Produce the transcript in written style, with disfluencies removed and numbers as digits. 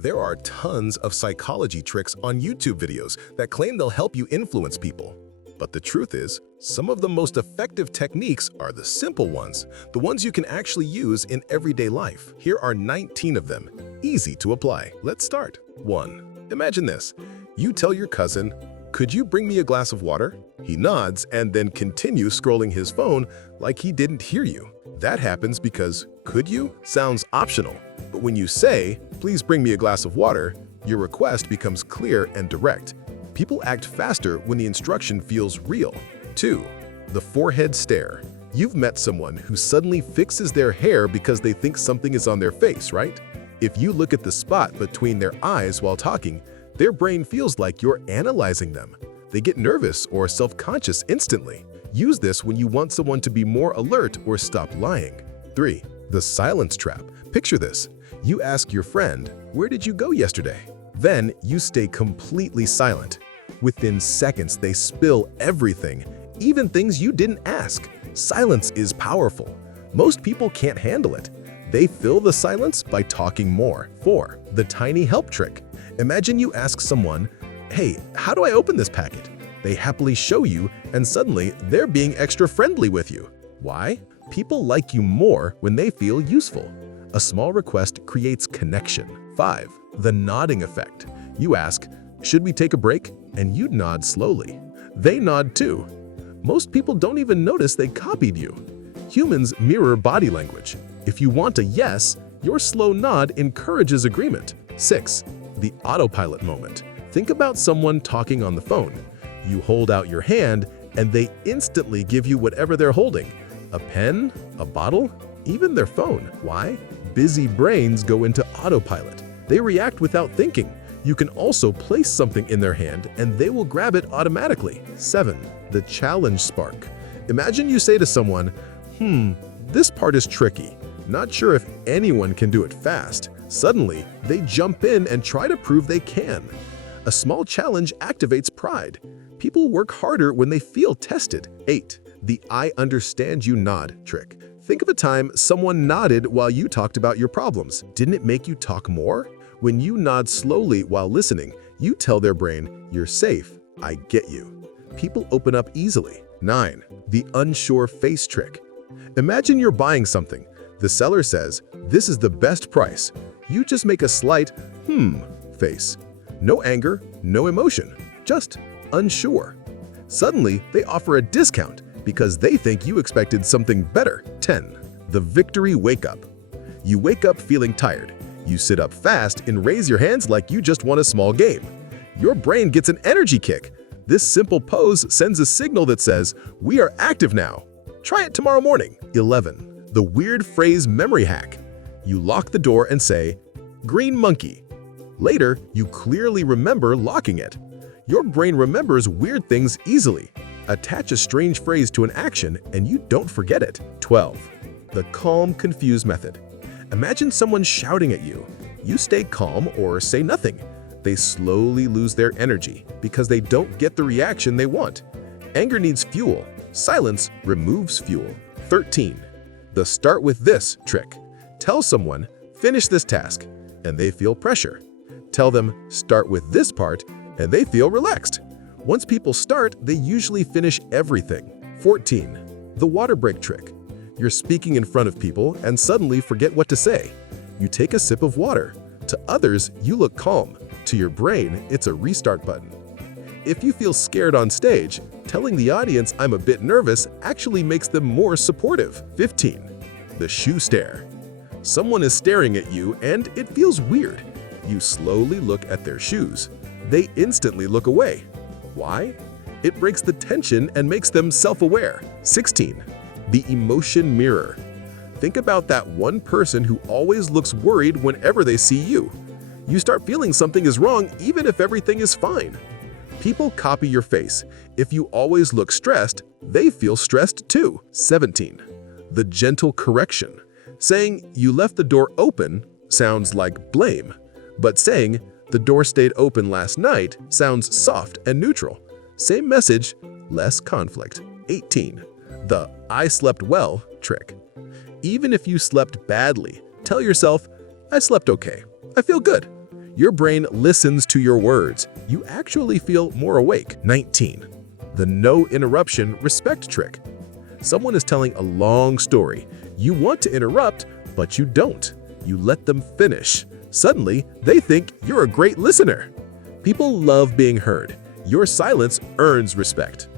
There are tons of psychology tricks on YouTube videos that claim they'll help you influence people. But the truth is, some of the most effective techniques are the simple ones, the ones you can actually use in everyday life. Here are 19 of them, easy to apply. Let's start. 1. Imagine this. You tell your cousin, "Could you bring me a glass of water?" He nods and then continues scrolling his phone like he didn't hear you. That happens because "could you" sounds optional. But when you say, "Please bring me a glass of water," your request becomes clear and direct. People act faster when the instruction feels real. 2. The forehead stare. You've met someone who suddenly fixes their hair because they think something is on their face, right? If you look at the spot between their eyes while talking, their brain feels like you're analyzing them. They get nervous or self-conscious instantly. Use this when you want someone to be more alert or stop lying. 3. The silence trap. Picture this. You ask your friend, "Where did you go yesterday?" Then you stay completely silent. Within seconds, they spill everything, even things you didn't ask. Silence is powerful. Most people can't handle it. They fill the silence by talking more. 4. The tiny help trick. Imagine you ask someone, "Hey, how do I open this packet?" They happily show you, and suddenly they're being extra friendly with you. Why? People like you more when they feel useful. A small request creates connection. 5. The nodding effect. You ask, "Should we take a break?" And you nod slowly. They nod too. Most people don't even notice they copied you. Humans mirror body language. If you want a yes, your slow nod encourages agreement. 6. The autopilot moment. Think about someone talking on the phone. You hold out your hand, and they instantly give you whatever they're holding. A pen, a bottle, even their phone. Why? Busy brains go into autopilot. They react without thinking. You can also place something in their hand, and they will grab it automatically. 7. The challenge spark. Imagine you say to someone, "This part is tricky. Not sure if anyone can do it fast." Suddenly, they jump in and try to prove they can. A small challenge activates pride. People work harder when they feel tested. 8. The "I understand you" nod trick. Think of a time someone nodded while you talked about your problems. Didn't it make you talk more? When you nod slowly while listening, you tell their brain, "You're safe, I get you." People open up easily. 9. The unsure face trick. Imagine you're buying something. The seller says, "This is the best price." You just make a slight, face. No anger, no emotion, just unsure. Suddenly, they offer a discount because they think you expected something better. 10. The victory wake up. You wake up feeling tired. You sit up fast and raise your hands like you just won a small game. Your brain gets an energy kick. This simple pose sends a signal that says, "We are active now. Try it tomorrow morning." 11. The weird phrase memory hack. You lock the door and say, "Green monkey." Later, you clearly remember locking it. Your brain remembers weird things easily. Attach a strange phrase to an action and you don't forget it. 12. The calm, confused method. Imagine someone shouting at you. You stay calm or say nothing. They slowly lose their energy because they don't get the reaction they want. Anger needs fuel. Silence removes fuel. 13. The start with this trick. Tell someone, "Finish this task," and they feel pressure. Tell them, "Start with this part," and they feel relaxed. Once people start, they usually finish everything. 14. The water break trick. You're speaking in front of people and suddenly forget what to say. You take a sip of water. To others, you look calm. To your brain, it's a restart button. If you feel scared on stage, telling the audience "I'm a bit nervous" actually makes them more supportive. 15. The shoe stare. Someone is staring at you and it feels weird. You slowly look at their shoes. They instantly look away. Why? It breaks the tension and makes them self-aware. 16. The emotion mirror. Think about that one person who always looks worried whenever they see you. You start feeling something is wrong even if everything is fine. People copy your face. If you always look stressed, they feel stressed too. 17. The gentle correction. Saying "you left the door open" sounds like blame, but saying "the door stayed open last night" sounds soft and neutral. Same message, less conflict. 18. The "I slept well" trick. Even if you slept badly, tell yourself, "I slept okay. I feel good." Your brain listens to your words. You actually feel more awake. 19. The no interruption respect trick. Someone is telling a long story. You want to interrupt, but you don't. You let them finish. Suddenly, they think you're a great listener. People love being heard. Your silence earns respect.